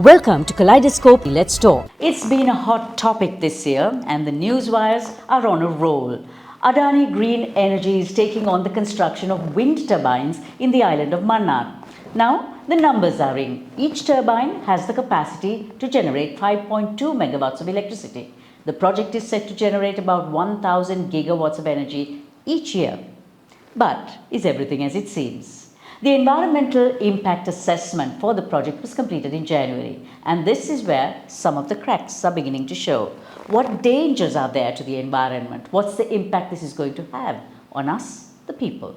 Welcome to Kaleidoscope. Let's talk. It's been a hot topic this year and the news wires are on a roll. Adani Green Energy is taking on the construction of wind turbines in the island of Mannar. Now, the numbers are in. Each turbine has the capacity to generate 5.2 megawatts of electricity. The project is set to generate about 1,000 gigawatts of energy each year. But is everything as it seems? The environmental impact assessment for the project was completed in January, and this is where some of the cracks are beginning to show. What dangers are there to the environment? What's the impact this is going to have on us, the people?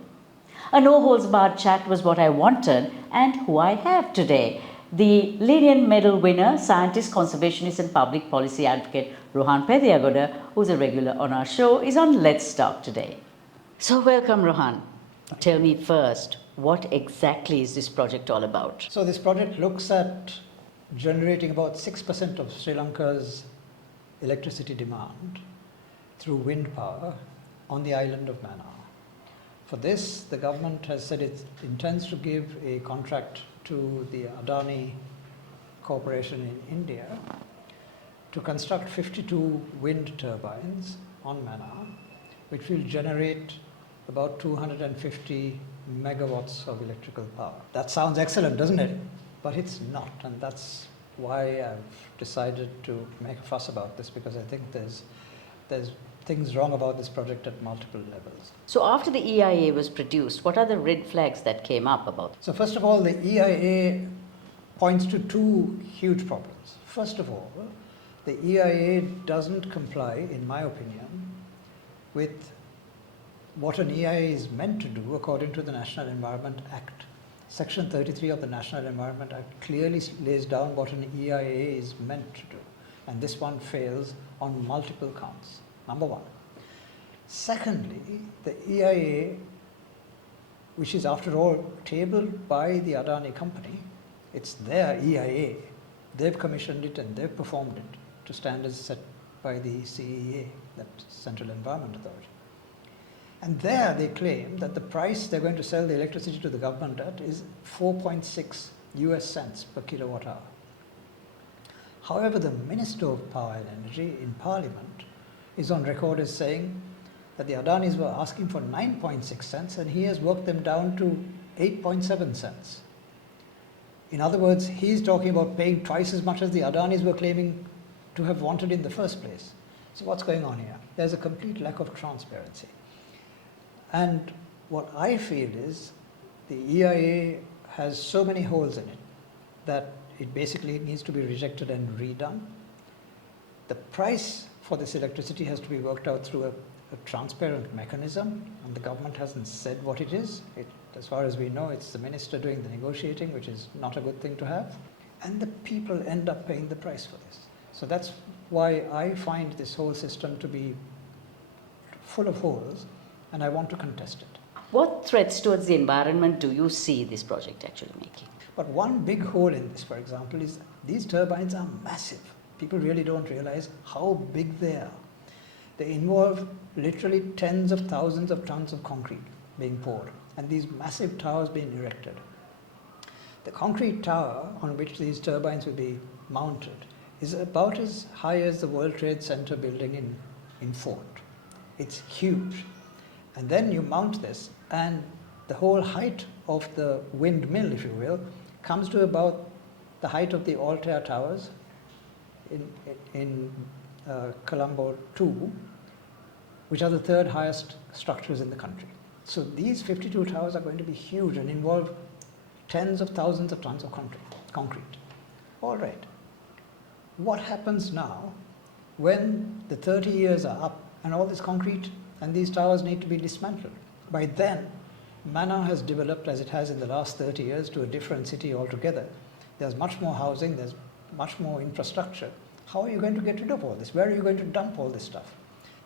A no-holds-barred chat was what I wanted and who I have today. The Lenin Medal winner, scientist, conservationist and public policy advocate Rohan Pethiyagoda, who's a regular on our show, is on Let's Talk today. So welcome, Rohan. Tell me first, what exactly is this project all about? So this project looks at generating about 6% of Sri Lanka's electricity demand through wind power on the island of Mannar. For this, the government has said it intends to give a contract to the Adani Corporation in India to construct 52 wind turbines on Mannar, which will generate about 250 megawatts of electrical power. That sounds excellent, doesn't it? But it's not, and that's why I've decided to make a fuss about this, because I think there's things wrong about this project at multiple levels. So after the EIA was produced, what are the red flags that came up about? So first of all, the EIA points to two huge problems. First of all, the EIA doesn't comply, in my opinion, with what an EIA is meant to do according to the National Environment Act. Section 33 of the National Environment Act clearly lays down what an EIA is meant to do, and this one fails on multiple counts, number one. Secondly, the EIA, which is after all tabled by the Adani company, it's their EIA, they've commissioned it and they've performed it to standards set by the CEA, that Central Environment Authority. And there they claim that the price they're going to sell the electricity to the government at is 4.6 US cents per kilowatt hour. However, the Minister of Power and Energy in Parliament is on record as saying that the Adanis were asking for 9.6 cents and he has worked them down to 8.7 cents. In other words, he's talking about paying twice as much as the Adanis were claiming to have wanted in the first place. So what's going on here? There's a complete lack of transparency. And what I feel is the EIA has so many holes in it that it basically needs to be rejected and redone. The price for this electricity has to be worked out through a transparent mechanism, and the government hasn't said what it is. As far as we know, it's the minister doing the negotiating, which is not a good thing to have. And the people end up paying the price for this. So that's why I find this whole system to be full of holes, and I want to contest it. What threats towards the environment do you see this project actually making? But one big hole in this, for example, is these turbines are massive. People really don't realize how big they are. They involve literally tens of thousands of tons of concrete being poured, and these massive towers being erected. The concrete tower on which these turbines will be mounted is about as high as the World Trade Center building in Fort. It's huge. And then you mount this, and the whole height of the windmill, if you will, comes to about the height of the Altair Towers in Colombo 2, which are the third highest structures in the country. So these 52 towers are going to be huge and involve tens of thousands of tons of concrete. All right. What happens now when the 30 years are up and all this concrete and these towers need to be dismantled? By then, Mannar has developed, as it has in the last 30 years, to a different city altogether. There's much more housing, there's much more infrastructure. How are you going to get rid of all this? Where are you going to dump all this stuff?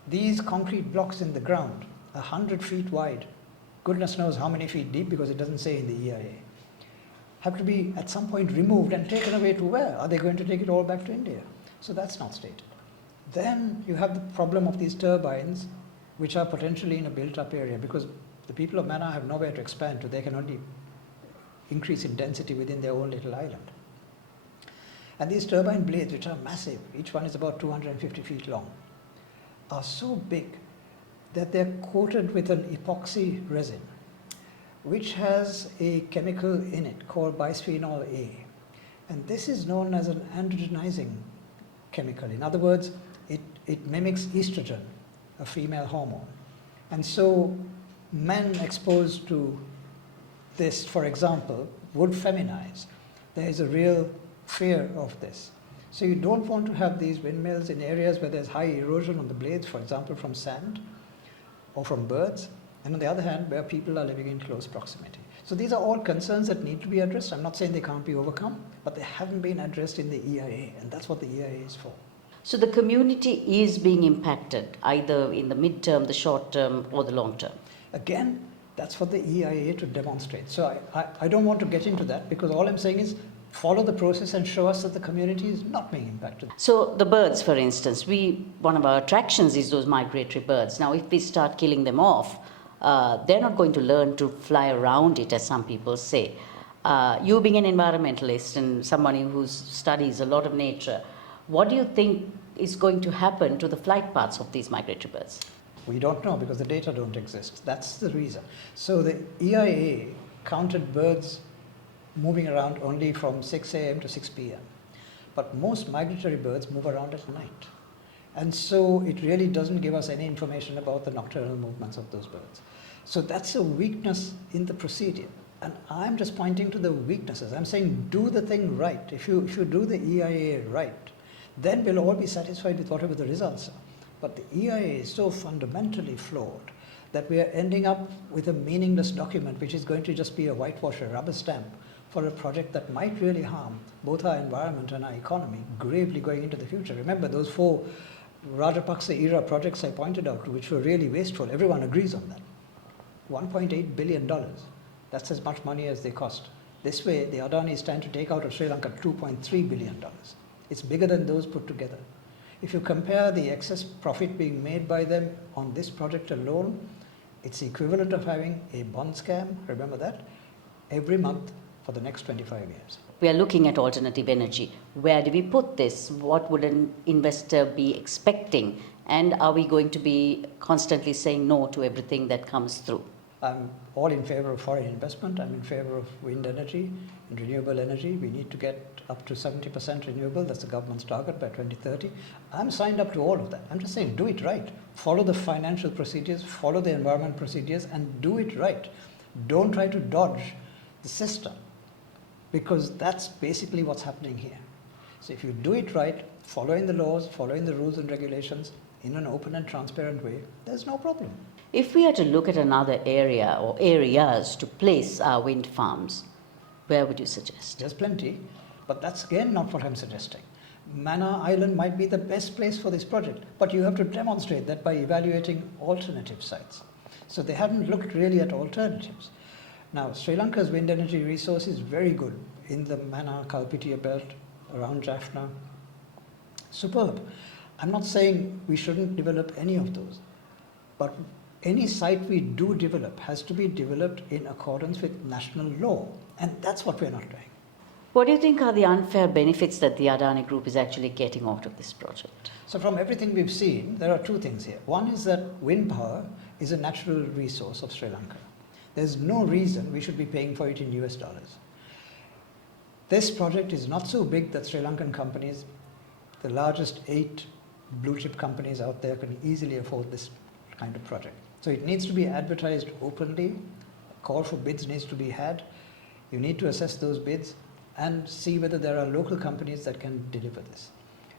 These concrete blocks in the ground, 100 feet wide, goodness knows how many feet deep, because it doesn't say in the EIA, have to be at some point removed and taken away to where? Are they going to take it all back to India? So that's not stated. Then you have the problem of these turbines, which are potentially in a built-up area, because the people of Mannar have nowhere to expand to. They can only increase in density within their own little island. And these turbine blades, which are massive, each one is about 250 feet long, are so big that they're coated with an epoxy resin, which has a chemical in it called bisphenol A. And this is known as an androgenizing chemical. In other words, it mimics estrogen, a female hormone. And so men exposed to this, for example, would feminize. There is a real fear of this. So you don't want to have these windmills in areas where there's high erosion on the blades, for example, from sand or from birds, and on the other hand, where people are living in close proximity. So these are all concerns that need to be addressed. I'm not saying they can't be overcome, but they haven't been addressed in the EIA, and that's what the EIA is for. So the community is being impacted either in the mid-term, the short term, or the long term. Again, that's for the EIA to demonstrate. So I don't want to get into that, because all I'm saying is follow the process and show us that the community is not being impacted. So the birds, for instance, one of our attractions is those migratory birds. Now, if we start killing them off, they're not going to learn to fly around it, as some people say. You being an environmentalist and somebody who studies a lot of nature, what do you think is going to happen to the flight paths of these migratory birds? We don't know, because the data don't exist. That's the reason. So the EIA counted birds moving around only from 6 a.m. to 6 p.m. But most migratory birds move around at night. And so it really doesn't give us any information about the nocturnal movements of those birds. So that's a weakness in the procedure. And I'm just pointing to the weaknesses. I'm saying do the thing right. If you do the EIA right, then we'll all be satisfied with whatever the results are. But the EIA is so fundamentally flawed that we are ending up with a meaningless document which is going to just be a whitewash, a rubber stamp for a project that might really harm both our environment and our economy gravely going into the future. Remember those 4 Rajapaksa era projects I pointed out to, which were really wasteful. Everyone agrees on that. $1.8 billion. That's as much money as they cost. This way, the Adani is trying to take out of Sri Lanka $2.3 billion. It's bigger than those put together. If you compare the excess profit being made by them on this project alone, it's the equivalent of having a bond scam, remember that, every month for the next 25 years. We are looking at alternative energy. Where do we put this? What would an investor be expecting? And are we going to be constantly saying no to everything that comes through? I'm all in favor of foreign investment. I'm in favor of wind energy and renewable energy. We need to get up to 70% renewable. That's the government's target by 2030. I'm signed up to all of that. I'm just saying do it right. Follow the financial procedures, follow the environment procedures, and do it right. Don't try to dodge the system, because that's basically what's happening here. So if you do it right, following the laws, following the rules and regulations in an open and transparent way, there's no problem. If we are to look at another area or areas to place our wind farms, where would you suggest? There's plenty, but that's again not what I'm suggesting. Mannar Island might be the best place for this project, but you have to demonstrate that by evaluating alternative sites. So they haven't looked really at alternatives. Now, Sri Lanka's wind energy resource is very good in the Mannar-Kalpitiya belt around Jaffna. Superb. I'm not saying we shouldn't develop any of those, but any site we do develop has to be developed in accordance with national law, and that's what we're not doing. What do you think are the unfair benefits that the Adani Group is actually getting out of this project? So from everything we've seen, there are 2 things here. One is that wind power is a natural resource of Sri Lanka. There's no reason we should be paying for it in US dollars. This project is not so big that Sri Lankan companies, the largest 8 blue chip companies out there, can easily afford this kind of project. So it needs to be advertised openly. A call for bids needs to be had. You need to assess those bids and see whether there are local companies that can deliver this.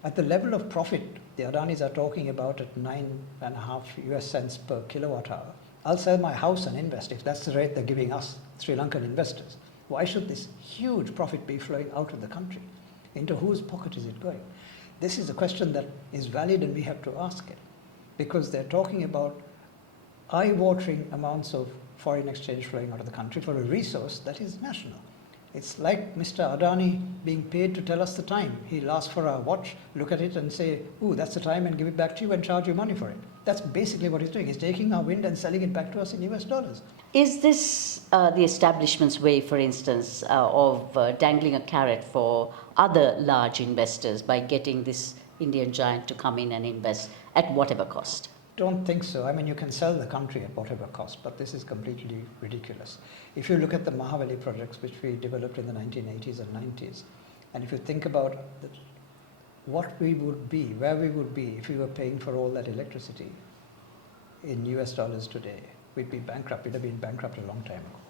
At the level of profit the Adanis are talking about at 9.5 US cents per kilowatt hour, I'll sell my house and invest if that's the rate they're giving us, Sri Lankan investors. Why should this huge profit be flowing out of the country? Into whose pocket is it going? This is a question that is valid, and we have to ask it, because they're talking about eye-watering amounts of foreign exchange flowing out of the country for a resource that is national. It's like Mr. Adani being paid to tell us the time. He'll ask for our watch, look at it and say, ooh, that's the time, and give it back to you and charge you money for it. That's basically what he's doing. He's taking our wind and selling it back to us in US dollars. Is this the establishment's way, for instance, of dangling a carrot for other large investors by getting this Indian giant to come in and invest at whatever cost? Don't think so. I mean, you can sell the country at whatever cost, but this is completely ridiculous. If you look at the Mahavali projects, which we developed in the 1980s and 90s, and if you think about what we would be, where we would be if we were paying for all that electricity in US dollars today, we'd be bankrupt. We'd have been bankrupt a long time ago.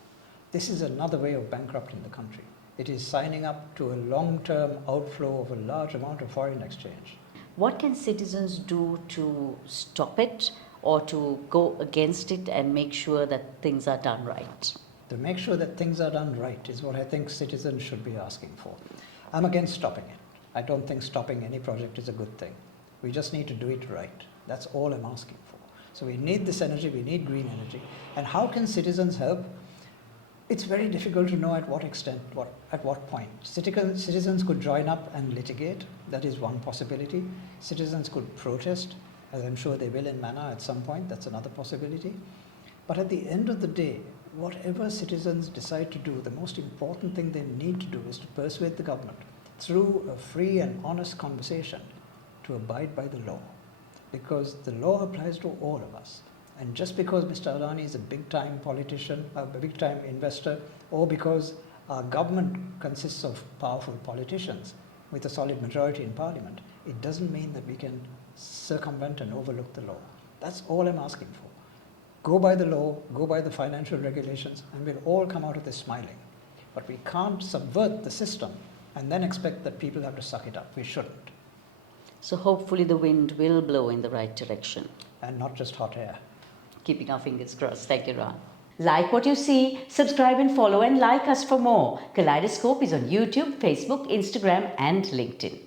This is another way of bankrupting the country. It is signing up to a long-term outflow of a large amount of foreign exchange. What can citizens do to stop it or to go against it and make sure that things are done right? To make sure that things are done right is what I think citizens should be asking for. I'm against stopping it. I don't think stopping any project is a good thing. We just need to do it right. That's all I'm asking for. So we need this energy, we need green energy. And how can citizens help? It's very difficult to know at what extent, at what point. Citizens could join up and litigate. That is one possibility. Citizens could protest, as I'm sure they will in Mannar at some point. That's another possibility. But at the end of the day, whatever citizens decide to do, the most important thing they need to do is to persuade the government through a free and honest conversation to abide by the law. Because the law applies to all of us. And just because Mr. Adani is a big-time politician, a big-time investor, or because our government consists of powerful politicians with a solid majority in parliament, it doesn't mean that we can circumvent and overlook the law. That's all I'm asking for. Go by the law, go by the financial regulations, and we'll all come out of this smiling. But we can't subvert the system and then expect that people have to suck it up. We shouldn't. So hopefully the wind will blow in the right direction. And not just hot air. Keeping our fingers crossed. Thank you, Rohan. Like what you see, subscribe and follow, and like us for more. Kaleidoscope is on YouTube, Facebook, Instagram, and LinkedIn.